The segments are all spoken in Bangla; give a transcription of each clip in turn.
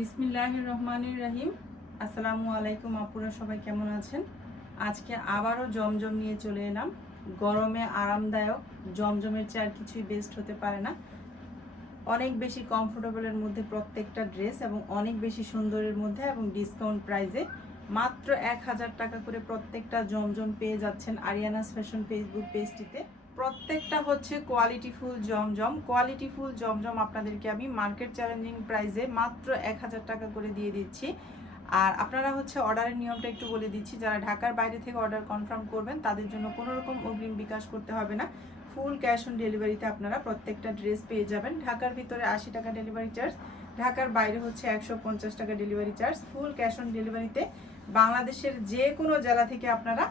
বিসমিল্লাহ রহমানির রাহিম। আসসালামু আলাইকুম, আপুরা সবাই কেমন আছেন? আজকে আবারও জমজম নিয়ে চলে এলাম। গরমে আরামদায়ক, জমজমের চেয়ে কিছুই বেস্ট হতে পারে না। অনেক বেশি কমফোর্টেবলের মধ্যে প্রত্যেকটা ড্রেস এবং অনেক বেশি সুন্দরের মধ্যে এবং ডিসকাউন্ট প্রাইসে মাত্র এক হাজার টাকা করে প্রত্যেকটা জমজম পেয়ে যাচ্ছেন আরিয়ানাস ফ্যাশন ফেসবুক পেজটিতে প্রত্যেকটা হচ্ছে কোয়ালিটি ফুল জমজম। কোয়ালিটি ফুল জমজম আপনাদেরকে আমি মার্কেট চ্যালেঞ্জিং প্রাইসে মাত্র এক হাজার টাকা করে দিয়ে দিচ্ছি। আর আপনারা হচ্ছে অর্ডারের নিয়মটা একটু বলে দিচ্ছি, যারা ঢাকার বাইরে থেকে অর্ডার কনফার্ম করবেন, তাদের জন্য কোনো রকম অগ্রিম বিকাশ করতে হবে না। ফুল ক্যাশ অন ডেলিভারিতে আপনারা প্রত্যেকটা ড্রেস পেয়ে যাবেন। ঢাকার ভিতরে আশি টাকা ডেলিভারি চার্জ ঢাকার বাইরে হচ্ছে একশো পঞ্চাশ টাকা delivery charge full cash on ডেলিভারিতে বাংলাদেশের যে কোনো জেলা থেকে আপনারা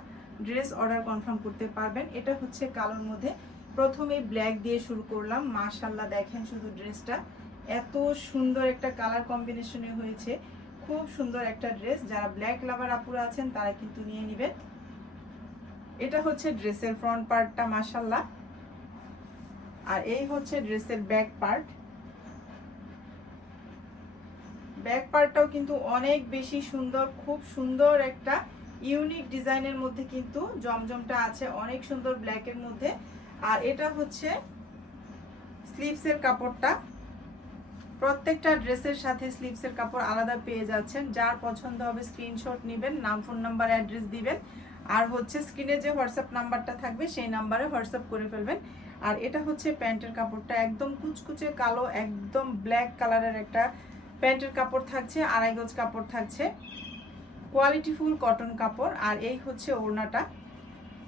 ড্রেস অর্ডার কনফার্ম করতে পারবেন। এটা হচ্ছে কালোর মধ্যে। প্রথমে ব্ল্যাক দিয়ে শুরু করলাম। মাশাল্লাহ দেখেন শুধু ড্রেসটা। এত সুন্দর একটা কালার কম্বিনেশনে হয়েছে। খুব সুন্দর একটা ড্রেস। যারা ব্ল্যাক লাভার আপুরা আছেন, তারা কিন্তু নিয়ে নেবেন। এটা হচ্ছে ড্রেসের ফ্রন্ট পার্টটা মাশাল্লাহ আর এই হচ্ছে ড্রেসের ব্যাক পার্ট। ব্যাক পার্টটাও কিন্তু অনেক বেশি সুন্দর, খুব সুন্দর একটা ইউনিক ডিজাইনের মধ্যে কিন্তু জমজমটা আছে, অনেক সুন্দর ব্ল্যাকের মধ্যে। আর এটা হচ্ছে স্লিভসের কাপড়টা। প্রত্যেকটা ড্রেসের সাথে স্লিভসের কাপড় আলাদা পেয়ে যাচ্ছেন। যার পছন্দ হবে স্ক্রিনশট নেবেন, নাম ফোন নাম্বার অ্যাড্রেস দিবেন। আর হচ্ছে স্ক্রিনে যে হোয়াটসঅ্যাপ নাম্বারটা থাকবে, সেই নাম্বারে হোয়াটসঅ্যাপ করে ফেলবেন। আর এটা হচ্ছে প্যান্টের কাপড়টা, একদম কুচকুচে কালো, একদম ব্ল্যাক কালারের একটা প্যান্টের কাপড় থাকছে, আড়াই গজ কাপড় থাকছে। কোয়ালিটি ফুল কটন কাপড়, আর এই হচ্ছে ওড়নাটা।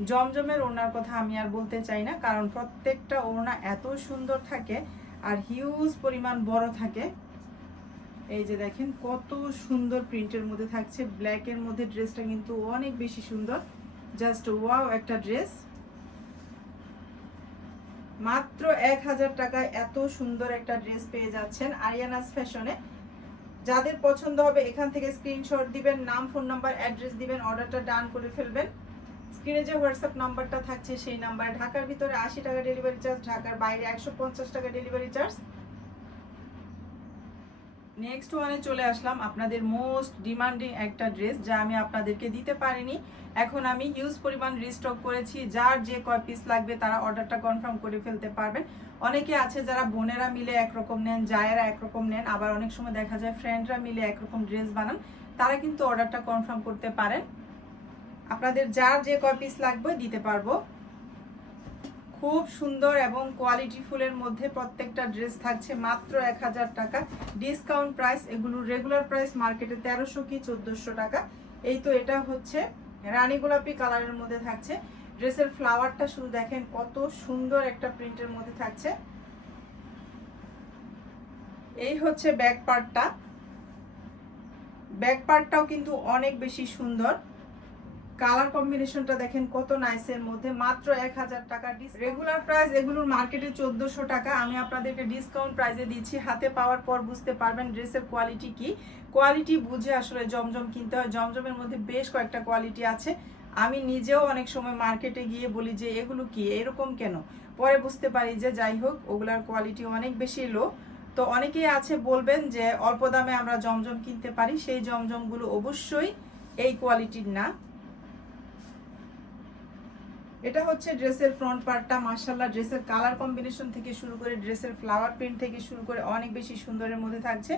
জমজমের ওড়নার কথা আমি আর বলতে চাই না, কারণ প্রত্যেকটা ওড়না এত সুন্দর থাকে আর হিউজ পরিমাণ বড় থাকে। এই যে দেখেন, কত সুন্দর প্রিন্টের মধ্যে থাকছে। ব্ল্যাকের মধ্যে ড্রেসটা কিন্তু অনেক বেশি সুন্দর। জাস্ট ওয়াও একটা ড্রেস। মাত্র এক হাজার টাকায় এত সুন্দর একটা ড্রেস পেয়ে যাচ্ছেন আরিয়ানাস ফ্যাশনে। যাদের পছন্দ হবে, এখান থেকে স্ক্রিনশট দিবেন, নাম ফোন নাম্বার অ্যাড্রেস দিবেন অর্ডারটা ডান করে ফেলবেন। স্ক্রিনে যে হোয়াটসঅ্যাপ নাম্বারটা থাকছে, সেই নাম্বারে ঢাকার ভিতরে আশি টাকা ডেলিভারি চার্জ ঢাকার বাইরে একশো পঞ্চাশ টাকা ডেলিভারি চার্জ নেক্সট ওয়ানে চলে আসলাম আপনাদের মোস্ট ডিমান্ডিং একটা ড্রেস যা আমি আপনাদেরকে দিতে পারিনি। এখন আমি হিউজ পরিমাণ রিস্টক করেছি। যার যে কয় পিস লাগবে তারা অর্ডারটা কনফার্ম করে ফেলতে পারবেন। অনেকে আছে যারা বোনেরা মিলে একরকম নেন, জায়েরা একরকম নেন, আবার অনেক সময় দেখা যায় ফ্রেন্ডরা মিলে একরকম ড্রেস বানান, তারা কিন্তু অর্ডারটা কনফার্ম করতে পারেন। আপনাদের যার যে কয় পিস লাগবে দিতে পারব। খুব সুন্দর এবং কোয়ালিটি ফুলের মধ্যে প্রত্যেকটা ড্রেস থাকছে মাত্র এক হাজার টাকা। ডিসকাউন্ট প্রাইস এগুলো রেগুলার প্রাইস মার্কেটে তেরোশো কি চোদ্দোশো টাকা। এই তো এটা হচ্ছে রানী গোলাপি কালারের মধ্যে থাকছে। ড্রেসের ফ্লাওয়ারটা শুধু দেখেন কত সুন্দর একটা প্রিন্টের মধ্যে থাকছে। এই হচ্ছে ব্যাক পার্টটা ব্যাক পার্টটাও কিন্তু অনেক বেশি সুন্দর। কালার কম্বিনেশনটা দেখেন কত নাইসের মধ্যে। মাত্র এক হাজার টাকা রেগুলার প্রাইস এগুলোর মার্কেটে চোদ্দোশো টাকা। আমি আপনাদেরকে ডিসকাউন্ট প্রাইসে দিচ্ছি। হাতে পাওয়ার পর বুঝতে পারবেন ড্রেসের কোয়ালিটি কি। কোয়ালিটি বুঝে আসলে জমজম কিনতে হয়। জমজমের মধ্যে বেশ কয়েকটা কোয়ালিটি আছে। আমি নিজেও অনেক সময় মার্কেটে গিয়ে বলি যে, এগুলো কি? এরকম কেন? পরে বুঝতে পারি যে, যাই হোক, ওগুলার কোয়ালিটি অনেক বেশি লো তো অনেকেই আছে বলবেন যে, অল্প দামে আমরা জমজম কিনতে পারি। সেই জমজমগুলো অবশ্যই এই কোয়ালিটির না। এটা হচ্ছে ড্রেসের ফ্রন্ট পার্টটা মার্শাল্লাহ ড্রেসের কালার কম্বিনেশন থেকে শুরু করে ড্রেসের ফ্লাওয়ার প্রিন্ট থেকে শুরু করে অনেক বেশি সুন্দরের মধ্যে থাকছে।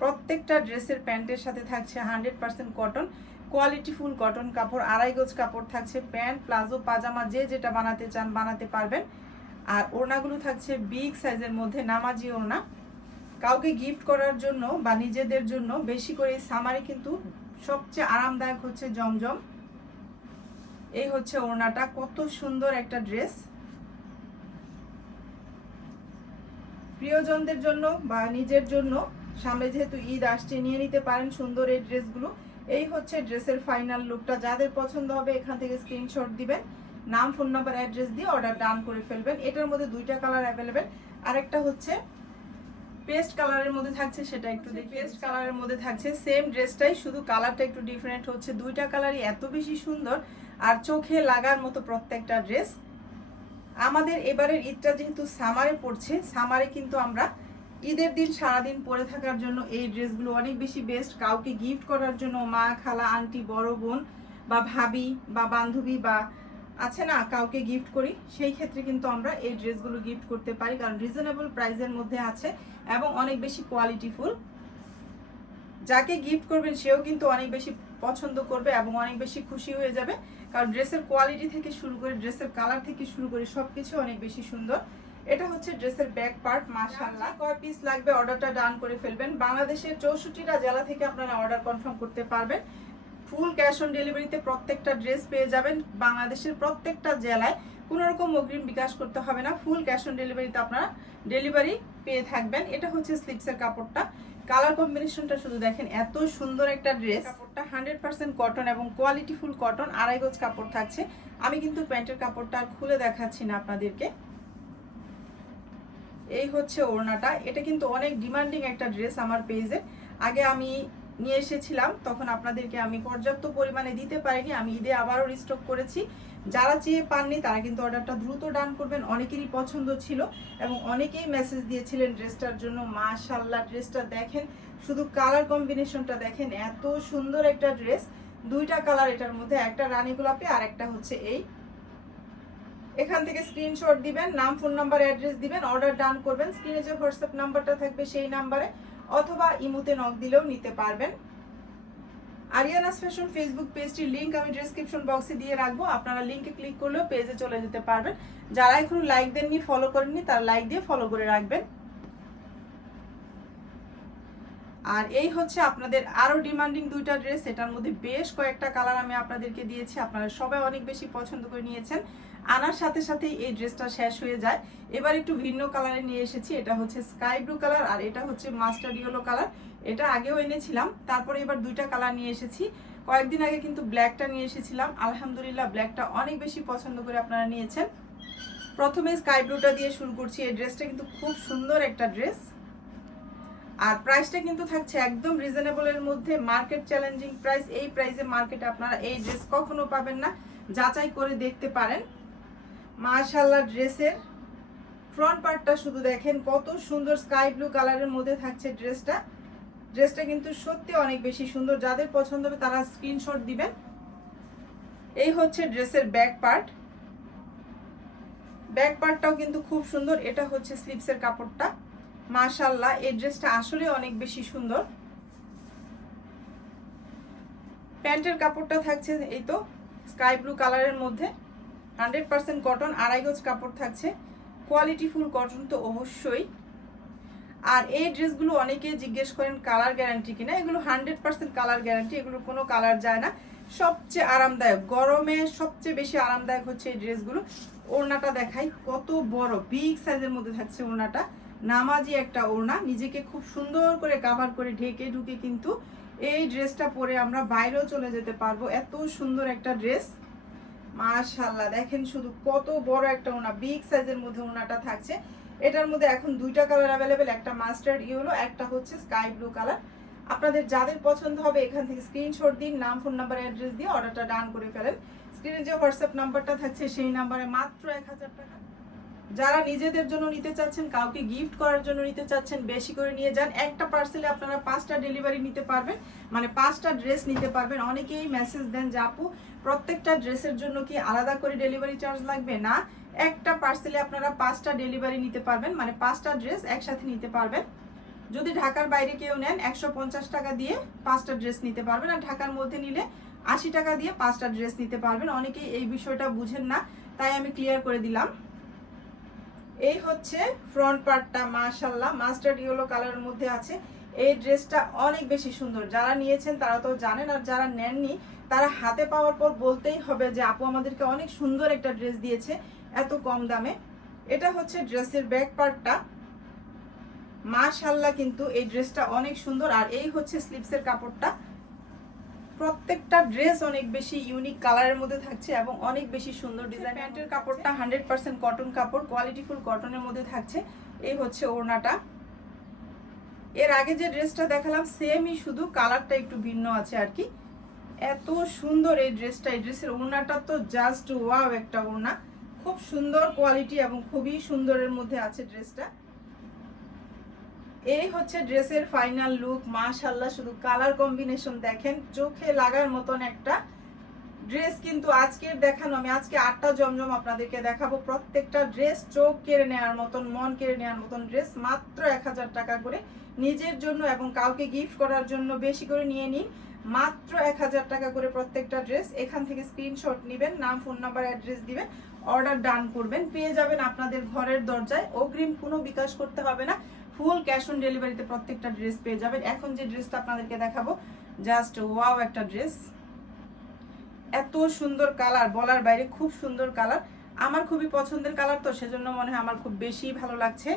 প্রত্যেকটা ড্রেসের প্যান্টের সাথে থাকছে hundred percent cotton quality full cotton কাপড়, আড়াই গজ কাপড় থাকছে, প্যান্ট, প্লাজো, পাজামা, যে যেটা বানাতে চান বানাতে পারবেন। আর ওড়নাগুলো থাকছে বিগ সাইজের মধ্যে, নামাজি ওড়না। কাউকে গিফট করার জন্য বা নিজেদের জন্য বেশি করে সামারে কিন্তু সবচেয়ে আরামদায়ক হচ্ছে জমজম। এই হচ্ছে ওড়নাটা, কত সুন্দর একটা ড্রেস। প্রিয়জনদের জন্য বা নিজের জন্য সামনে যেহেতু ঈদ আসছে, নিয়ে নিতে পারেন সুন্দর এই ড্রেসগুলো। এই হচ্ছে ড্রেসের ফাইনাল লুকটা যাদের পছন্দ হবে, এখান থেকে স্ক্রিনশট দিবেন, নাম ফোন নাম্বার অ্যাড্রেস দিয়ে অর্ডার ডান করে ফেলবেন। এটার মধ্যে দুইটা কালার অ্যাভেলেবেল আরেকটা হচ্ছে পেস্ট কালারের মধ্যে থাকছে সেটা একটু দেখি। পেস্ট কালারের মধ্যে থাকছে সেম ড্রেসটাই শুধু কালারটা একটু ডিফারেন্ট হচ্ছে। দুইটা কালারই এত বেশি সুন্দর, আর চোখে লাগার মতো প্রত্যেকটা ড্রেস আমাদের এবারের ঈদটা যেহেতু সামারে পড়ছে সামারে কিন্তু আমরা ঈদের দিন সারাদিন পরে থাকার জন্য এই ড্রেসগুলো অনেক বেশি বেস্ট কাউকে গিফট করার জন্য মা, খালা, আন্টি, বড় বোন বা ভাবি বা বান্ধবী বা আছে না কাউকে গিফট করি সেই ক্ষেত্রে কিন্তু আমরা এই ড্রেসগুলো গিফট করতে পারি কারণ রিজনেবল প্রাইসের মধ্যে আছে এবং অনেক বেশি কোয়ালিটিফুল যাকে গিফট করবেন সেও কিন্তু অনেক বেশি পছন্দ করবে এবং অনেক বেশি খুশি হয়ে যাবে কারণ ড্রেসের কোয়ালিটি থেকে শুরু করে ড্রেসের কালার থেকে শুরু করে সবকিছু অনেক বেশি সুন্দর। এটা হচ্ছে ড্রেসের ব্যাক পার্ট মাশাআল্লাহ। কয় পিস লাগবে? অর্ডারটা ডান করে ফেলবেন। বাংলাদেশের চৌষট্টিটা জেলা থেকে আপনারা অর্ডার কনফার্ম করতে পারবেন। ফুল ক্যাশ অন ডেলিভারিতে প্রত্যেকটা ড্রেস পেয়ে যাবেন। বাংলাদেশের প্রত্যেকটা জেলায় কোনো রকম অগ্রিম বিকাশ করতে হবে না। ফুল ক্যাশ অন ডেলিভারিতে আপনারা ডেলিভারি পেয়ে থাকবেন। এটা হচ্ছে স্লিপসের কাপড়টা। কালার কম্বিনেশনটা শুধু দেখেন, এত সুন্দর একটা ড্রেস। কাপড়টা হান্ড্রেড পার্সেন্ট কটন এবং কোয়ালিটি ফুল কটন, আড়াই গজ কাপড় থাকছে। আমি কিন্তু প্যান্টের কাপড়টা আর খুলে দেখাচ্ছি না আপনাদেরকে। এই হচ্ছে ওড়নাটা। এটা কিন্তু অনেক ডিমান্ডিং একটা ড্রেস আমার পেজে। আগে আমি নিয়ে এসেছিলাম, তখন আপনাদেরকে আমি পর্যাপ্ত পরিমাণে দিতে পারিনি, আমি ঈদে আবারও রিস্টক করেছি। যারা চেয়ে পাননি, তারা কিন্তু অর্ডারটা দ্রুত ডান করবেন, অনেকেরই পছন্দ ছিল এবং অনেকেই মেসেজ দিয়েছিলেন ড্রেসটার জন্য মাশাল্লাহ ড্রেসটা দেখেন, শুধু কালার কম্বিনেশনটা দেখেন, এত সুন্দর একটা ড্রেস দুইটা কালার এটার মধ্যে, একটা রানী গোলাপি আর একটা হচ্ছে এই। এখান থেকে স্ক্রিনশট দিবেন, নাম ফোন নাম্বার অ্যাড্রেস দিবেন অর্ডার ডান করবেন স্ক্রিনে যে হোয়াটসঅ্যাপ নাম্বারটা থাকবে সেই নাম্বারে অথবা ইমুতে নক দিলেও নিতে পারবেন। আরিয়ানাস ফ্যাশন ফেসবুক পেজটির লিঙ্ক আমি ডিসক্রিপশন বক্সে দিয়ে রাখব। আপনারা লিঙ্কে ক্লিক করলেও পেজে চলে যেতে পারবেন। যারা এখনও লাইক দেননি ফলো করেননি, তারা লাইক দিয়ে ফলো করে রাখবেন। আর এই হচ্ছে আপনাদের আরও ডিমান্ডিং দুইটা ড্রেস এটার মধ্যে বেশ কয়েকটা কালার আমি আপনাদেরকে দিয়েছি, আপনারা সবাই অনেক বেশি পছন্দ করে নিয়েছেন। আনার সাথে সাথেই এই ড্রেসটা শেষ হয়ে যায়। এবার একটু ভিন্ন কালারে নিয়ে এসেছি, এটা হচ্ছে স্কাই ব্লু কালার আর এটা হচ্ছে মাস্টার ইয়েলো কালার এটা আগেও এনেছিলাম, তারপরে এবার দুইটা কালার নিয়ে এসেছি। কয়েকদিন আগে কিন্তু ব্ল্যাকটা নিয়ে এসেছিলাম, আলহামদুলিল্লাহ ব্ল্যাকটা অনেক বেশি পছন্দ করে আপনারা নিয়েছেন। প্রথমে স্কাই ব্লুটা দিয়ে শুরু করছি, এই ড্রেসটা কিন্তু খুব সুন্দর একটা ড্রেস আর প্রাইসটা কিন্তু থাকছে একদম রিজনেবলের মধ্যে। মার্কেট চ্যালেঞ্জিং প্রাইস এই প্রাইসে মার্কেটে আপনারা এই ড্রেস কখনো পাবেন না। যাচাই করে দেখতে পারেন। মাশাল্লাহ ড্রেসের ফ্রন্ট পার্টটা শুধু দেখেন কত সুন্দর স্কাই ব্লু কালারের মধ্যে থাকছে ড্রেসটা ড্রেসটা কিন্তু সত্যি অনেক বেশি সুন্দর। যাদের পছন্দ হবে তারা স্ক্রিনশট দিবেন। এই হচ্ছে ড্রেসের ব্যাক পার্ট ব্যাক পার্টটাও কিন্তু খুব সুন্দর। এটা হচ্ছে স্লিপসের কাপড়টা। মাশাল্লাহ এই ড্রেসটা আসলে অনেক বেশি সুন্দর। প্যান্টের কাপড়টা থাকছে এই তো, স্কাই ব্লু কালারের মধ্যে। হান্ড্রেড পার্সেন্ট কটন, আড়াই গজ কাপড় থাকছে। কোয়ালিটি ফুল কটন তো অবশ্যই। আর এই ড্রেসগুলো অনেকে জিজ্ঞেস করেন, কালার গ্যারান্টি কিনা এগুলো হান্ড্রেড পার্সেন্ট কালার গ্যারান্টি এগুলো কোনো কালার যায় না। সবচেয়ে আরামদায়ক, গরমে সবচেয়ে বেশি আরামদায়ক হচ্ছে এই ড্রেসগুলো। ওড়নাটা দেখাই, কত বড়, বিগ সাইজের মধ্যে থাকছে ওড়নাটা। নামাজি একটা ওড়না, নিজেকে খুব সুন্দর করে কাভার করে ঢেকে ঢুকে কিন্তু এই ড্রেসটা পরে আমরা বাইরেও চলে যেতে পারব। এত সুন্দর একটা ড্রেস মাশাল্লাহ দেখেন শুধু কত বড় একটা ওনা বিগ সাইজের মধ্যে ওনাটা থাকছে। এটার মধ্যে এখন দুইটা কালার অ্যাভেলেবেল একটা মাস্টার্ড ইয়েলো একটা হচ্ছে স্কাই ব্লু কালার আপনাদের যাদের পছন্দ হবে, এখান থেকে স্ক্রিনশট দিন, নাম ফোন নাম্বার অ্যাড্রেস দিয়ে অর্ডারটা ডান করে ফেলেন। স্ক্রিনে যে হোয়াটসঅ্যাপ নাম্বারটা থাকছে, সেই নাম্বারে মাত্র এক হাজার টাকা। যারা নিজেদের জন্য নিতে চাচ্ছেন, কাউকে গিফট করার জন্য নিতে চাচ্ছেন, বেশি করে নিয়ে যান। একটা পার্সেলে আপনারা পাঁচটা ডেলিভারি নিতে পারবেন মানে পাঁচটা ড্রেস নিতে পারবেন। অনেকেই মেসেজ দেন যে, আপু, প্রত্যেকটা ড্রেসের জন্য কি আলাদা করে ডেলিভারি চার্জ লাগবে? না, একটা পার্সেলে আপনারা পাঁচটা ডেলিভারি নিতে পারবেন মানে পাঁচটা ড্রেস একসাথে নিতে পারবেন। যদি ঢাকার বাইরে কেউ নেন, একশো পঞ্চাশ টাকা দিয়ে পাঁচটা ড্রেস নিতে পারবেন। আর ঢাকার মধ্যে নিলে আশি টাকা দিয়ে পাঁচটা ড্রেস নিতে পারবেন। অনেকেই এই বিষয়টা বুঝেন না, তাই আমি ক্লিয়ার করে দিলাম। এই হচ্ছে ফ্রন্ট পার্টটা মাশাল্লাহ মাস্টার্ড ইয়েলো কালারের মধ্যে আছে। এই ড্রেসটা অনেক বেশি সুন্দর। যারা নিয়েছেন, তারা তো জানেন, আর যারা নেননি, তারা হাতে পাওয়ার পর বলতেই হবে যে, আপু আমাদেরকে অনেক সুন্দর একটা ড্রেস দিয়েছে, এত কম দামে। এটা হচ্ছে ড্রেসের ব্যাক পার্টটা মাশাল্লাহ কিন্তু এই ড্রেসটা অনেক সুন্দর। আর এই হচ্ছে স্লিপসের কাপড়টা। প্রত্যেকটা ড্রেস অনেক বেশি ইউনিক কালারের মধ্যে থাকছে এবং অনেক বেশি সুন্দর ডিজাইন প্যান্টের কাপড়টা হান্ড্রেড পার্সেন্ট কটন কাপড় কোয়ালিটিফুল কটনের মধ্যে থাকছে। এই হচ্ছে ওড়নাটা। এর আগে যে ড্রেসটা দেখালাম সেমই শুধু কালারটা একটু ভিন্ন আছে আর কি। এত সুন্দর এই ড্রেসটা এই ড্রেসের ওড়নাটা তো জাস্ট ওয়াও একটা ওড়না। খুব সুন্দর কোয়ালিটি এবং খুবই সুন্দরের মধ্যে আছে ড্রেসটা এই হচ্ছে ড্রেসের ফাইনাল লুক মাশাল্লাহ শুধু কালার কম্বিনেশন দেখেন। চোখে লাগার মতন একটা ড্রেস কিন্তু আজকের দেখানো। আমি আজকে আটটা জমজম আপনাদেরকে দেখাবো। প্রত্যেকটা ড্রেস চোখ কেড়ে নেওয়ার মতন, মন কেড়ে নেওয়ার মতন ড্রেস মাত্র এক হাজার টাকা করে নিজের জন্য এবং কাউকে গিফট করার জন্য বেশি করে নিয়ে নিন। মাত্র এক হাজার টাকা করে প্রত্যেকটা ড্রেস এখান থেকে স্ক্রিনশট নেবেন, নাম ফোন নাম্বার অ্যাড্রেস দিবেন অর্ডার ডান করবেন। পেয়ে যাবেন আপনাদের ঘরের দরজায়। অগ্রিম কোনো বিকাশ করতে হবে না। ফুল ক্যাশ অন ডেলিভারিতে প্রত্যেকটা ড্রেস পেয়ে যাবেন। এখন যে ড্রেসটা আপনাদেরকে দেখাবো, জাস্ট ওয়াও একটা ড্রেস। এত সুন্দর কালার, বলার বাইরে খুব সুন্দর কালার। আমার খুবই পছন্দের কালার তো, সেজন্য মনে হয় আমার খুব বেশি ভালো লাগছে।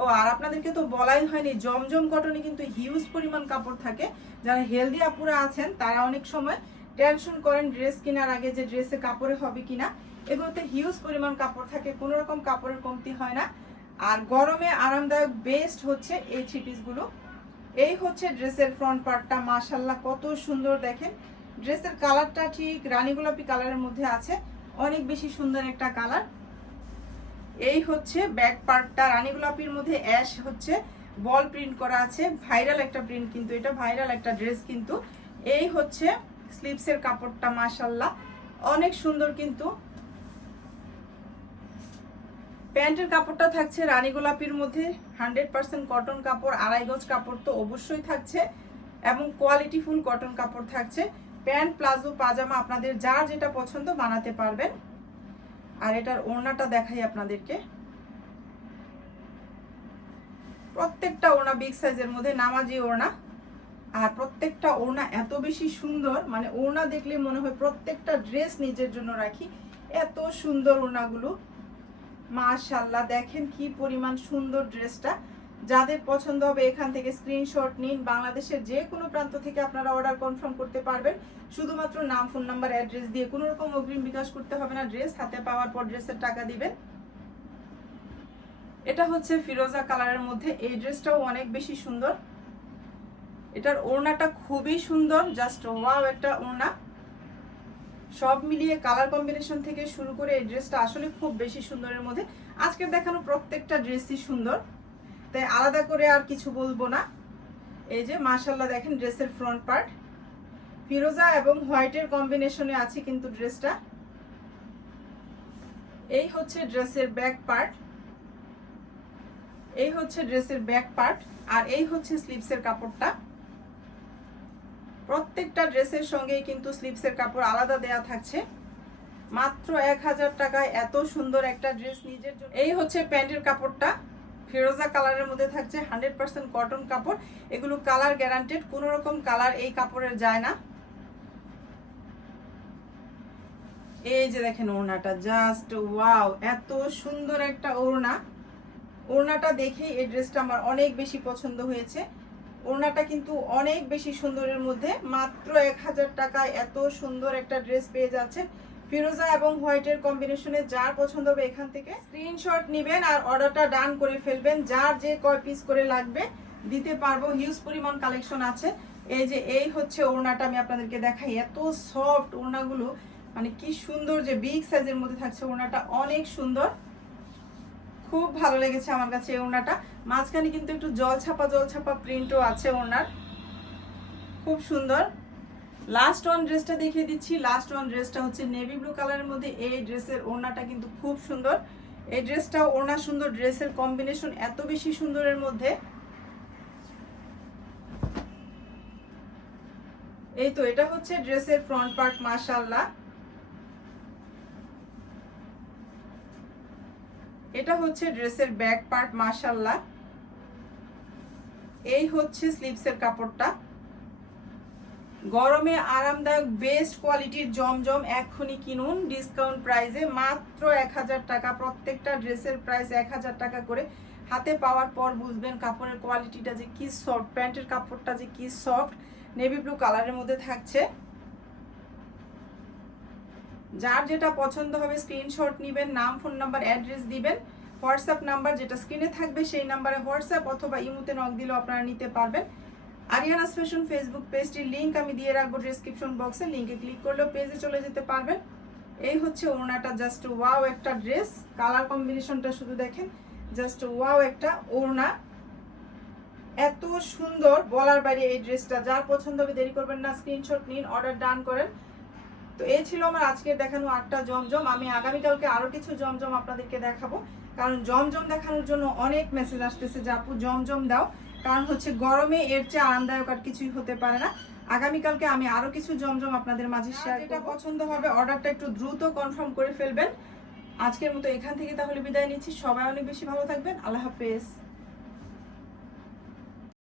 ও, আর আপনাদেরকে তো বলাই হয়নি, জমজম কটনে কিন্তু হিউজ পরিমাণ কাপড় থাকে। যারা হেলদি আপুরা আছেন, তারা অনেক সময় টেনশন করেন ড্রেস কেনার আগে যে ড্রেসে কাপড়ে হবে কিনা। এগুলোতে হিউজ পরিমাণ কাপড় থাকে, কোনো রকম কাপড়ের কমতি হয় না। আর গরমে আরামদায়ক বেস্ট হচ্ছে এই থ্রি এই হচ্ছে ড্রেসের ফ্রন্ট পার্টটা মাশাল্লাহ কত সুন্দর দেখেন। ড্রেসের কালারটা ঠিক, রানী গোলাপি কালারের মধ্যে আছে, অনেক বেশি সুন্দর একটা কালার এই হচ্ছে ব্যাক পার্টটা রানী গোলাপির মধ্যে অ্যাশ হচ্ছে বল প্রিন্ট করা আছে ভাইরাল একটা প্রিন্ট কিন্তু এটা ভাইরাল একটা ড্রেস কিন্তু। এই হচ্ছে স্লিপসের কাপড়টা মাশাল্লাহ অনেক সুন্দর কিন্তু। প্যান্টের কাপড়টা থাকছে রানী গোলাপির মধ্যে, হান্ড্রেড পার্সেন্ট কটন কাপড়, আড়াই গজ কাপড় তো অবশ্যই থাকছে, এবং কোয়ালিটি ফুল কটন কাপড় থাকছে। প্যান্ট, প্লাজো, পাজামা আপনাদের যার যেটা পছন্দ বানাতে পারবেন। আর এটার ওড়নাটা দেখাই আপনাদেরকে। প্রত্যেকটা ওড়না বিগ সাইজের মধ্যে, নামাজি ওড়না। আর প্রত্যেকটা ওড়না এত বেশি সুন্দর মানে ওড়না দেখলে মনে হয় প্রত্যেকটা ড্রেস নিজের জন্য রাখি। এত সুন্দর ওড়নাগুলো। মাশাল্লাহ দেখেন কি পরিমাণ সুন্দর ড্রেসটা। যাদের পছন্দ হবে এখান থেকে স্ক্রিনশট নিন। বাংলাদেশের যে কোনো প্রান্ত থেকে আপনারা অর্ডার কনফার্ম করতে পারবেন। শুধুমাত্র নাম ফোন নাম্বার অ্যাড্রেস দিয়ে কোনো রকম অগ্রিম বিকাশ করতে হবে না। ড্রেস হাতে পাওয়ার পর ড্রেসের টাকা দিবেন। এটা হচ্ছে ফিরোজা কালারের মধ্যে। এই ড্রেসটাও অনেক বেশি সুন্দর। এটার ওড়নাটা খুবই সুন্দর। জাস্ট ওয়াও একটা ওড়না। সব মিলিয়ে কালার কম্বিনেশন থেকে শুরু করে এই ড্রেসটা আসলে খুব বেশি সুন্দরের মধ্যে। আজকে দেখানো প্রত্যেকটা ড্রেসই সুন্দর। তাই আলাদা করে আর কিছু বলব না। এই যে মাশাল্লাহ দেখেন ড্রেসের ফ্রন্ট পার্ট ফিরোজা এবং হোয়াইটের কম্বিনেশনে আছে কিন্তু ড্রেসটা এই হচ্ছে ড্রেসের ব্যাক পার্ট এই হচ্ছে ড্রেসের ব্যাক পার্ট আর এই হচ্ছে স্লিভসের কাপড়টা। প্রত্যেকটা ড্রেসের সঙ্গেই কিন্তু স্লিভসের কাপড় আলাদা দেয়া থাকছে। মাত্র এক হাজার টাকায় এত সুন্দর একটা ড্রেস নিজের জন্য। এই হচ্ছে প্যান্টের কাপড়টা। ফিরোজা কালারের মধ্যে থাকছে হান্ড্রেড পার্সেন্ট কটন কাপড়। এগুলো কালার গ্যারান্টেড, কোনো রকম কালার এই কাপড়ের যায় না। এই যে দেখেন ওড়নাটা, জাস্ট ওয়াও, এত সুন্দর একটা ওড়না। ওড়নাটা দেখেই এই ড্রেসটা আমার অনেক বেশি পছন্দ হয়েছে। ওড়নাটা কিন্তু অনেক বেশি সুন্দরের মধ্যে। মাত্র এক হাজার টাকায় এত সুন্দর একটা ড্রেস পেয়ে যাচ্ছে ফিরোজা এবং হোয়াইটের কম্বিনেশনে। যার পছন্দ হবে এখান থেকে স্ক্রিনশট নেবেন আর অর্ডারটা ডান করে ফেলবেন। যার যে কয় পিস করে লাগবে দিতে পারব। হিউজ পরিমাণ কালেকশন আছে। এই যে এই হচ্ছে ওড়নাটা আমি আপনাদেরকে দেখাই। এত সফট ওড়নাগুলো। মানে কি সুন্দর যে বিগ সাইজের মধ্যে থাকছে ওড়নাটা। অনেক সুন্দর। খুব ভালো লেগেছে আমার কাছে এই ওড়নাটা। মাঝখানে কিন্তু একটু জল ছাপা জল ছাপা প্রিন্টও আছে ওড়নার। খুব সুন্দর। লাস্ট ওয়ান ড্রেসটা দেখিয়ে দিচ্ছি। লাস্ট ওয়ান ড্রেসটা হচ্ছে নেভি ব্লু কালারের মধ্যে। এই ড্রেসের ওড়নাটা কিন্তু খুব সুন্দর। এই ড্রেসটা ওড়না সুন্দর ড্রেসের কম্বিনেশন এত বেশি সুন্দরের মধ্যে। এই তো, এটা হচ্ছে ড্রেসের ফ্রন্ট পার্ট মাশাল্লাহ এটা হচ্ছে ড্রেসের ব্যাক পার্ট মাশাল্লাহ এই হচ্ছে স্লিপসের কাপড়টা। গরমে আরামদায়ক, বেস্ট কোয়ালিটির জমজম এক্ষুনি কিনুন, ডিসকাউন্ট প্রাইসে মাত্র এক হাজার টাকা। প্রত্যেকটা ড্রেসের প্রাইস এক হাজার টাকা করে। হাতে পাওয়ার পর বুঝবেন কাপড়ের কোয়ালিটিটা যে কি সফট, প্যান্টের কাপড়টা যে কি সফট। নেভি ব্লু কালারের মধ্যে থাকছে। যার যেটা পছন্দ হবে স্ক্রিনশট নেবেন, নাম ফোন নাম্বার অ্যাড্রেস দিবেন। হোয়াটসঅ্যাপ নাম্বার যেটা স্ক্রিনে থাকবে সেই নাম্বারে হোয়াটসঅ্যাপ অথবা ইমুতে নক দিলেও আপনারা নিতে পারবেন। আরিয়ানাস ফ্যাশন ফেসবুক পেজটির লিঙ্ক আমি দিয়ে রাখব ডিসক্রিপশন বক্সে। লিঙ্কে ক্লিক করলেও পেজে চলে যেতে পারবেন। এই হচ্ছে ওড়নাটা, জাস্ট ওয়াও একটা ড্রেস। কালার কম্বিনেশনটা শুধু দেখেন। জাস্ট ওয়াও একটা ওড়না। এত সুন্দর বলার বাইরে এই ড্রেসটা। যার পছন্দ হবে দেরি করবেন না, স্ক্রিনশট নিন, অর্ডার ডান করেন। তো এই ছিল আমার আজকে দেখানো আটটা জমজম। আমি আগামীকালকে আরও কিছু জমজম আপনাদেরকে দেখাবো। কারণ জমজম দেখানোর জন্য অনেক মেসেজ আসতেছে যে আপু জমজম দাও। কারণ হচ্ছে গরমে এর চেয়ে আরামদায়ক আর কিছুই হতে পারে না। আগামীকালকে আমি আরও কিছু জমজম আপনাদের মাঝে শেয়ার যেটা পছন্দ হবে অর্ডারটা একটু দ্রুত কনফার্ম করে ফেলবেন। আজকের মতো এখান থেকে তাহলে বিদায় নিচ্ছি। সবাই অনেক বেশি ভালো থাকবেন। আল্লাহ হাফেজ।